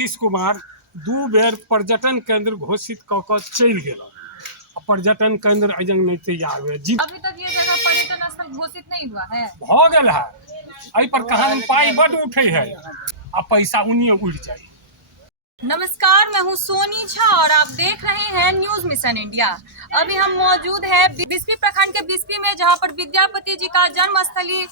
नीतीश कुमार दू बेर पर्यटन केंद्र घोषित कऽ कऽ चलि गेल। पर्यटन केंद्र अजंग नहीं तैयार हुए। अभी तक ये जगह पर्यटन स्थल घोषित नहीं हुआ है। भ गेल है, एहि पर कहां पाई बड उठे है आ पैसा उन्हीं उड़ जाए। नमस्कार, मैं हूं सोनी झा और आप देख रहे हैं न्यूज मिशन इंडिया। अभी हम मौजूद हैं बिस्फी प्रखंड के बिस्फी में, जहां पर विद्यापति जी का जन्मस्थली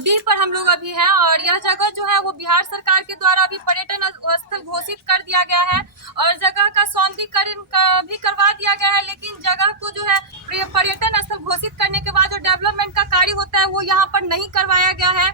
डीह पर हम लोग अभी हैं। और यह जगह जो है वो बिहार सरकार के द्वारा अभी पर्यटन स्थल घोषित कर दिया गया है और जगह का सौंदर्यीकरण भी करवा दिया गया है। लेकिन जगह को जो है पर्यटन स्थल घोषित करने के बाद जो डेवलपमेंट का कार्य होता है वो यहाँ पर नहीं करवाया गया है।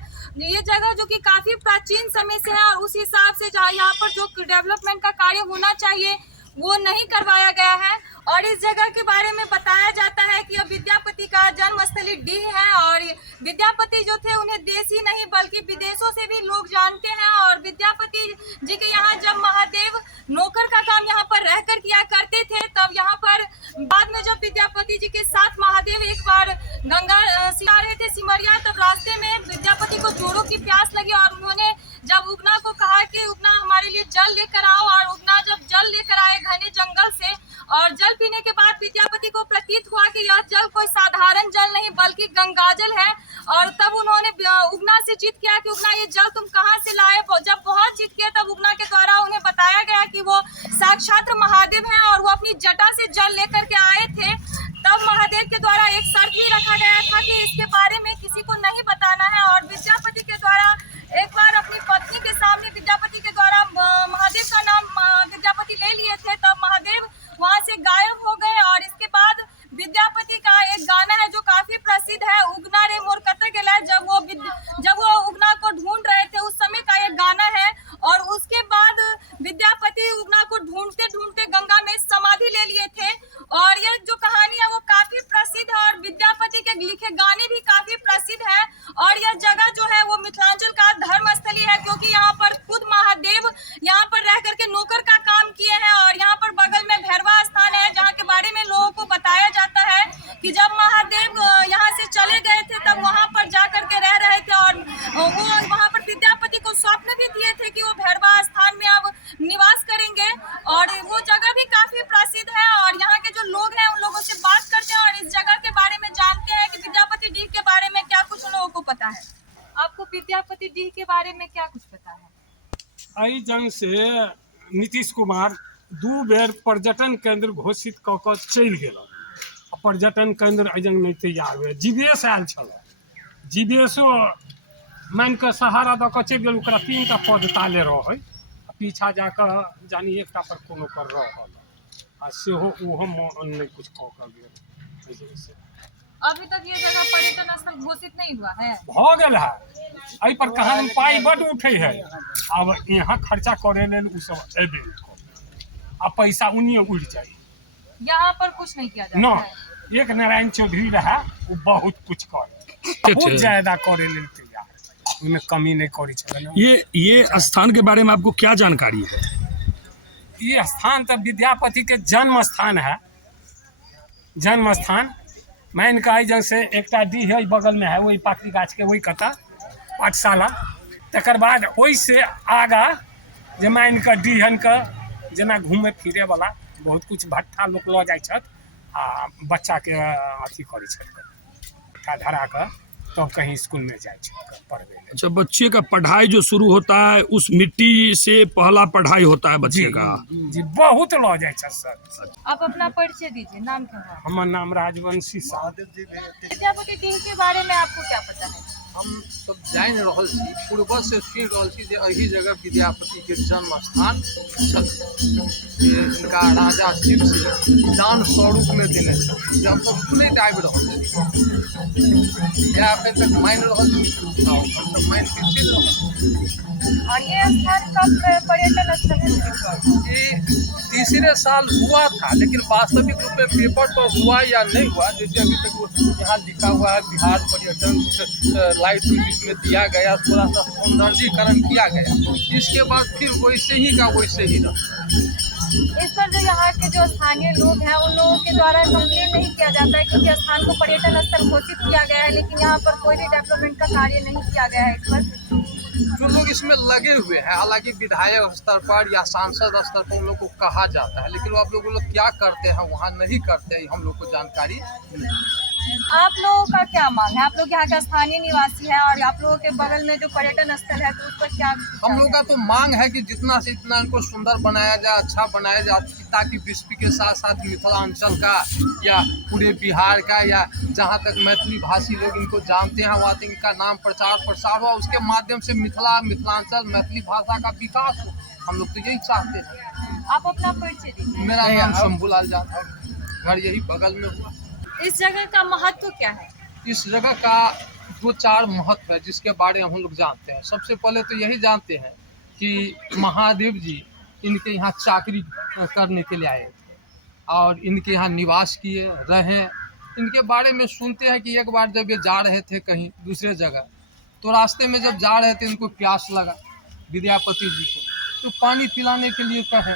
ये जगह जो कि काफी प्राचीन समय से है और उस हिसाब से यहाँ पर जो डेवलपमेंट का कार्य होना चाहिए वो नहीं करवाया गया है। और इस जगह के बारे में बताया जाता है कि अब विद्यापति का जन्मस्थली डीह है और विद्यापति जो थे उन्हें देश ही नहीं बल्कि विदेशों से भी लोग जानते हैं। और विद्यापति जी के यहाँ जब महादेव नौकर का काम यहाँ पर रहकर किया करते थे, तब यहाँ पर बाद में जब विद्यापति जी के साथ महादेव एक बार गंगा सिया रहे थे सिमरिया, तब रास्ते में विद्यापति को जोरों की प्यास लगी और उन्होंने जब उगना को कहा कि उगना हमारे लिए जल लेकर आओ, और उगना जब जल लेकर आए घने जंगल से और जल पीने के बाद विद्यापति को प्रतीत हुआ कि यह जल कोई साधारण जल नहीं बल्कि गंगाजल है। और तब उन्होंने उगना से जिद किया कि उगना ये जल तुम कहाँ से लाए। जब बहुत जिद किया तब उगना के द्वारा उन्हें बताया गया कि वो साक्षात महादेव हैं और वो अपनी जटा से जल लेकर के आए थे। तब महादेव के द्वारा एक शर्त भी रखा गया था कि इसके बारे में किसी को नहीं बताना है। और विद्यापति के द्वारा एक बार अपनी पत्नी के सामने विद्यापति के द्वारा महादेव का नाम विद्यापति ले लिए थे, तब महादेव वहां से गायब हो गए। और इसके बाद विद्यापति का एक गाना है जो काफी प्रसिद्ध है, उगना रे मोर कते गेला। जब वो उगना को ढूंढ रहे थे उस समय का एक गाना है। और उसके बाद विद्यापति उगना को ढूंढते ढूंढते गंगा में समाधि ले लिए थे। और ये जो कहानी है वो काफी प्रसिद्ध है और विद्यापति के लिखे गाने भी काफी प्रसिद्ध है। और यह जगह जो है वो मिथिलांचल का धर्मस्थली है, क्योंकि यहाँ पर खुद महादेव यहाँ पर रह करके नौकर का काम किए हैं। और यहाँ पर बगल में भैरवा स्थान है, जहाँ के बारे में लोगों को बताया जाता है कि जब महादेव यहाँ से चले गए थे तब वहाँ पर जा करके रह रहे थे। और वो वहाँ पर विद्यापति को स्वप्न भी दिए थे कि वो भैरवा स्थान में अब निवास करेंगे। और वो जगह भी काफी प्रसिद्ध है और यहाँ के जो लोग हैं उन लोगों से बात करते हैं और इस जगह के बारे में जानते हैं कि विद्यापति डीह के बारे में क्या कुछ उन लोगों को पता है। आपको विद्यापति डीह के बारे में क्या कुछ पता है? एहि जंग से नीतीश कुमार दू बेर पर्यटन केंद्र घोषित कऽ कऽ चलि गेल। पर्यटन केंद्र अजंग नहीं तैयार हुए। जीबीएस आयल छल, जीबीएसो मान कऽ सहारा दऽ कऽ चलि गेल। ओकरा 3टा पद ताले रहै, पीछा जाकऽ जानी एकटा पर कोनो पर रहल आ सेहो ओहो नहीं कुछ कऽ कऽ गेल। अभी तक ये जगह पर्यटन स्थल घोषित नहीं हुआ है। भ गेल है, एहि पर कहां पाई बड उठे है। अब यहाँ खर्चा करे लेल उ सब एबे आ पैसा उन्हीं उड़ जाए। यहाँ पर कुछ नहीं किया जाता है। एक नारायण चौधरी रहा, वो बहुत कुछ करे, बहुत ज्यादा करे लेल तैयार, उनमें कमी नहीं करी छल। ये स्थान के बारे में आपको क्या जानकारी है? ये स्थान तो विद्यापति के जन्म स्थान है। जन्म स्थान मान के जंग से एकटा डीह है बगल में है, वही पाखरी गाछ के वही कता पाठशाला। तकर बाद वही से आगा जे मान के डीहन के जेना घूमे फिरे वाला बहुत कुछ भट्ठा लोग लऽ जाइ छथि आ बच्चा के अथी करै छथि धरा के, तब कहीं स्कूल में जाइ छै पढ़बे। अच्छा, बच्चे का पढ़ाई जो शुरू होता है उस मिट्टी से पहला पढ़ाई होता है बच्चे का? जी बहुत लऽ जाइ छै सर। आप अपना परिचय दीजिए, नाम क्या है? हमर नाम राजवंशी साहब। विद्यापति डीह के बारे में आपको क्या पता है? हम सब जान रहल छी, पूर्व से सुनि रहल छी जे एही जगह विद्यापति के जन्म स्थान छल। इनका राजा शिव से दान स्वरूप में देने छल, जे हमसब सुनैत आबि रहल छी। या अखन तक मान रहल छी, हमसब मान के चलि रहल छी। और ये स्थान कब पर्यटन स्थल है? ये तीसरे साल हुआ था, लेकिन वास्तविक रूप में पेपर पर हुआ या नहीं हुआ, जैसे अभी तक यहाँ लिखा हुआ है बिहार पर्यटन लाइट इसमें दिया गया, थोड़ा सा सौंदर्यीकरण किया गया। इसके बाद फिर वैसे ही का वैसे ही रहा। इस पर जो यहाँ के जो स्थानीय लोग हैं उन लोगों के द्वारा कंप्लेन नहीं किया जाता है, क्योंकि स्थान को पर्यटन स्थल घोषित किया गया है लेकिन यहाँ पर कोई भी डेवलपमेंट का कार्य नहीं किया गया है। इस पर जो लोग इसमें लगे हुए हैं, हालांकि विधायक स्तर पर या सांसद स्तर पर उन लोग को कहा जाता है, लेकिन वो आप लोग क्या करते हैं वहाँ नहीं करते हैं, हम लोग को जानकारी नहीं। आप लोगों का क्या मांग है? आप लोग यहाँ का स्थानीय निवासी है और आप लोगों के बगल में जो पर्यटन स्थल है तो उस पर क्या हम लोग का तो मांग है कि जितना से जितना इनको सुंदर बनाया जाए, अच्छा बनाया जाए, ताकि विश्व के साथ साथ मिथिलांचल का या पूरे बिहार का या जहाँ तक मैथिली भाषी लोग इनको जानते हैं वहाँ तक इनका नाम प्रचार प्रसार हुआ, उसके माध्यम से मिथिलांचल मैथिली भाषा का विकास हो। हम लोग तो यही चाहते हैं। आप अपना परिचय दीजिए। मेरा नाम शंभूलाल जाधव, घर यही बगल में हुआ। इस जगह का महत्व क्या है? इस जगह का 2-4 महत्व है जिसके बारे में हम लोग जानते हैं। सबसे पहले तो यही जानते हैं कि महादेव जी इनके यहाँ चाकरी करने के लिए आए थे और इनके यहाँ निवास किए रहे। इनके बारे में सुनते हैं कि एक बार जब ये जा रहे थे कहीं दूसरे जगह, तो रास्ते में जब जा रहे थे इनको प्यास लगा विद्यापति जी को, तो पानी पिलाने के लिए कहे।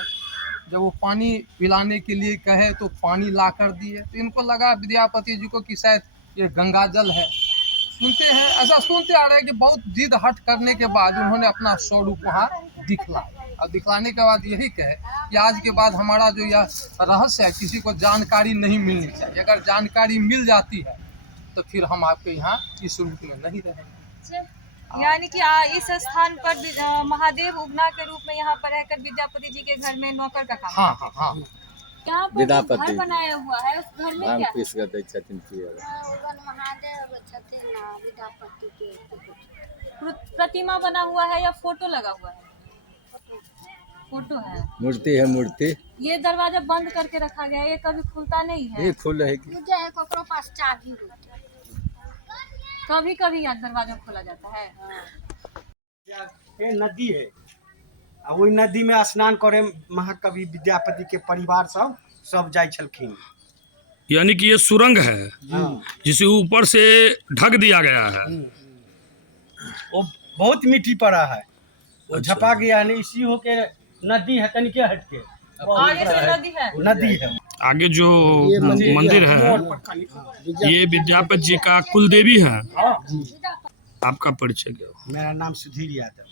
जब वो पानी पिलाने के लिए कहे तो पानी ला कर दिए, तो इनको लगा विद्यापति जी को कि शायद ये गंगा जल है। सुनते हैं, ऐसा सुनते आ रहे हैं कि बहुत जिद हट करने के बाद उन्होंने अपना स्वरूप वहाँ दिखलाया और दिखलाने के बाद यही कहे कि आज के बाद हमारा जो यह रहस्य है किसी को जानकारी नहीं मिलनी चाहिए। अगर जानकारी मिल जाती है तो फिर हम आपके यहाँ इस रूप में नहीं रहेंगे। यानी कि इस स्थान पर महादेव उगना के रूप में यहाँ पर रहकर विद्यापति जी के घर में नौकर का काम। हाँ हाँ हाँ। यहाँ पर जो घर बनाया हुआ है उस घर में क्या है? प्रतिमा बना हुआ है या फोटो लगा हुआ है? फोटो है, मूर्ति है। मूर्ति ये दरवाजा बंद करके रखा गया है, ये कभी खुलता नहीं है। ये खुल है पास चाबी कभी कभी यहाँ दरवाजा खोला जाता है। ये नदी है, वही नदी में स्नान करे महाकवि विद्यापति के परिवार सब जाय छलखिन। यानी कि ये सुरंग है जिसे ऊपर से ढक दिया गया है। वो बहुत मिट्टी पड़ा है, वो झपा गया नहीं, इसी हो के नदी है, तनिके हटके आगे से नदी है। आगे जो मंदिर है ये विद्यापति जी का कुलदेवी है। आपका परिचय क्या? मेरा नाम सुधीर यादव।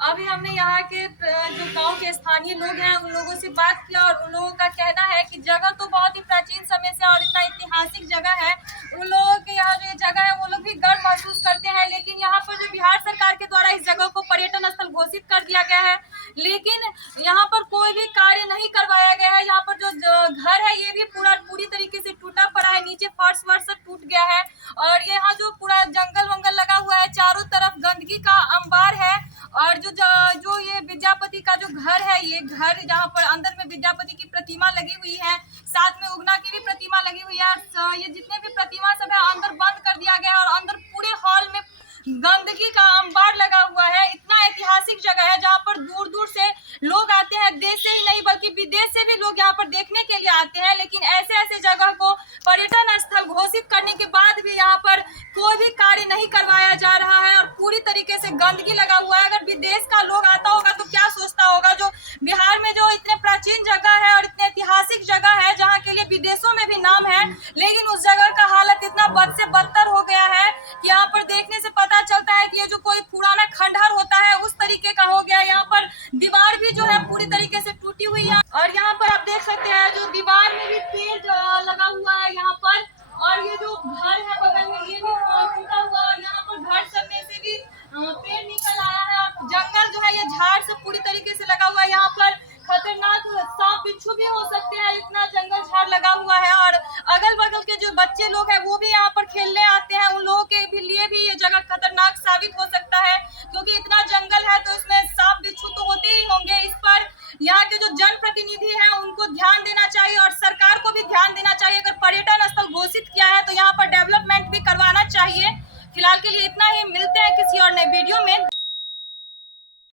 अभी हमने यहाँ के जो गांव के स्थानीय लोग हैं उन लोगों से बात किया और उन लोगों का कहना है कि जगह तो बहुत ही प्राचीन समय से और इतना ऐतिहासिक जगह है, उन लोगों के यहाँ जो जगह है वो लोग भी गर्व महसूस करते हैं। लेकिन यहाँ पर जो बिहार सरकार के द्वारा इस जगह को पर्यटन स्थल घोषित कर दिया गया है, लेकिन यहाँ पर कोई भी कार्य नहीं करवाया गया है। यहाँ पर जो घर है ये भी पूरी तरीके से टूटा पड़ा है, नीचे फर्श वर्श सब टूट गया है और यहाँ जो पूरा जंगल वंगल लगा हुआ है, चारों तरफ गंदगी का अंबार है। और जो ये विद्यापति का जो घर है, ये घर जहाँ पर अंदर में विद्यापति की प्रतिमा लगी हुई है, साथ में उगना की भी प्रतिमा लगी हुई है, ये जितने भी प्रतिमा सब है अंदर बंद कर दिया गया है और अंदर पूरे हॉल में गंदगी का अंबार लगा हुआ है। इतना ऐतिहासिक जगह है जहाँ पर दूर दूर से लोग आते हैं, देश से ही नहीं बल्कि विदेश से भी लोग यहाँ पर देखने के लिए आते हैं। लेकिन ऐसे जगह को पर्यटन स्थल घोषित करने के बाद भी यहाँ पर कोई भी कार्य नहीं करवाया जा रहा है और पूरी तरीके से गंदगी लगा हुआ है। अगर विदेश का लोग आता होगा तो क्या सोचता होगा, जो बिहार में जो इतने प्राचीन जगह है और इतने ऐतिहासिक जगह है जहाँ के लिए विदेशों में भी नाम है, लेकिन उस जगह का हालत इतना बद से बदतर हो गया है कि यहाँ पर देखने से पता चलता है कि ये जो कोई पुराना खंडहर होता है उस तरीके का हो गया। यहाँ पर दीवार भी जो है पूरी तरीके से टूटी हुई है और यहाँ पर आप देख सकते हैं जो दीवार में भी पेड़ लगा हुआ है यहाँ पर, और ये जो घर है बगल में ये भी टूटा हुआ और यहाँ पर घर सब में से भी पेड़ निकल आया है और जंगल जो है ये झाड़ से पूरी तरीके से लगा हुआ है। यहाँ पर खतरनाक सांप बिच्छू भी हो सकते हैं, इतना जंगल झाड़ लगा हुआ है और अगल बगल के जो बच्चे लोग हैं वो भी यहाँ पर खेलने आते हैं, उन लोगों के भी लिए भी ये जगह खतरनाक साबित हो सकता है क्योंकि इतना जंगल है तो इसमें सांप बिच्छू तो होते ही होंगे। इस पर यहाँ के जो जनप्रतिनिधि हैं उनको ध्यान देना चाहिए और सरकार को भी ध्यान देना चाहिए। अगर पर्यटन स्थल घोषित किया है तो यहाँ पर डेवलपमेंट भी करवाना चाहिए। फिलहाल के लिए इतना ही, मिलते हैं किसी और नए वीडियो में।